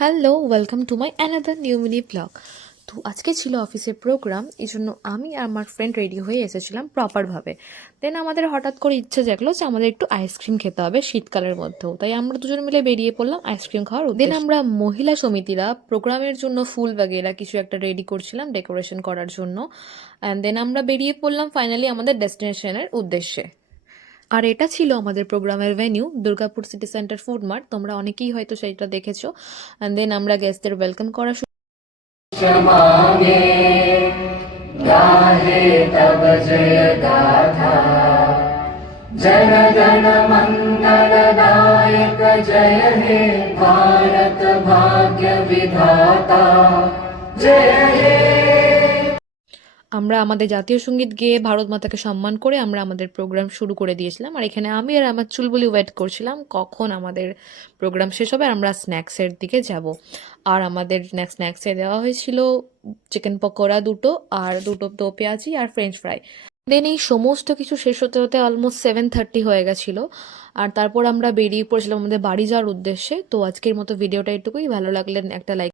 Hello, welcome to my another new mini blog. তো আজকে ছিল অফিসের প্রোগ্রাম, এই জন্য আমি আর আমার ফ্রেন্ড রেডি হয়ে এসেছিলাম প্রপারভাবে। দেন আমাদের হঠাৎ করে ইচ্ছে জাগলো যে আমাদের একটু আইসক্রিম খেতে হবে শীতকালের মধ্যেও, তাই আমরা দুজন মিলে বেরিয়ে পড়লাম আইসক্রিম খাওয়ার উদ্দেশ্যে। দেন আমরা মহিলা সমিতিরা প্রোগ্রামের জন্য ফুল বাগেরা কিছু একটা রেডি করছিলাম ডেকোরেশন করার জন্য, অ্যান্ড দেন আমরা বেরিয়ে পড়লাম ফাইনালি আমাদের ডেস্টিনেশনের উদ্দেশ্যে। আর এটা ছিল আমাদের প্রোগ্রামের venue, Durgapur city centre food mart. তোমরা অনেকেই হয়তো সেটা দেখেছো। অ্যান্ড দেন আমরা গেস্টদের ওয়েলকাম করা मांगे गाहे तब जय गाथा जन गण मंगलदायक जय हे भारत भाग्य विधाता जय हे। আমরা আমাদের জাতীয় সঙ্গীত গেয়ে ভারত মাতাকে সম্মান করে আমরা আমাদের প্রোগ্রাম শুরু করে দিয়েছিলাম। আর এখানে আমি আর আমার চুলবুলি ওয়েট করছিলাম কখন আমাদের প্রোগ্রাম শেষ হবে, আমরা স্ন্যাক্সের দিকে যাব। আর আমাদের স্ন্যাক্সে দেওয়া হয়েছিল চিকেন পকোড়া দুটো, আর দুটো দো পেঁয়াজি আর ফ্রেঞ্চ ফ্রাই। দেন এই সমস্ত কিছু শেষ হতে হতে অলমোস্ট 7:30 হয়ে গেছিলো। আর তারপর আমরা বেরিয়ে পড়েছিলাম আমাদের বাড়ি যাওয়ার উদ্দেশ্যে। তো আজকের মতো ভিডিওটা এটুকুই, ভালো লাগলে একটা লাইক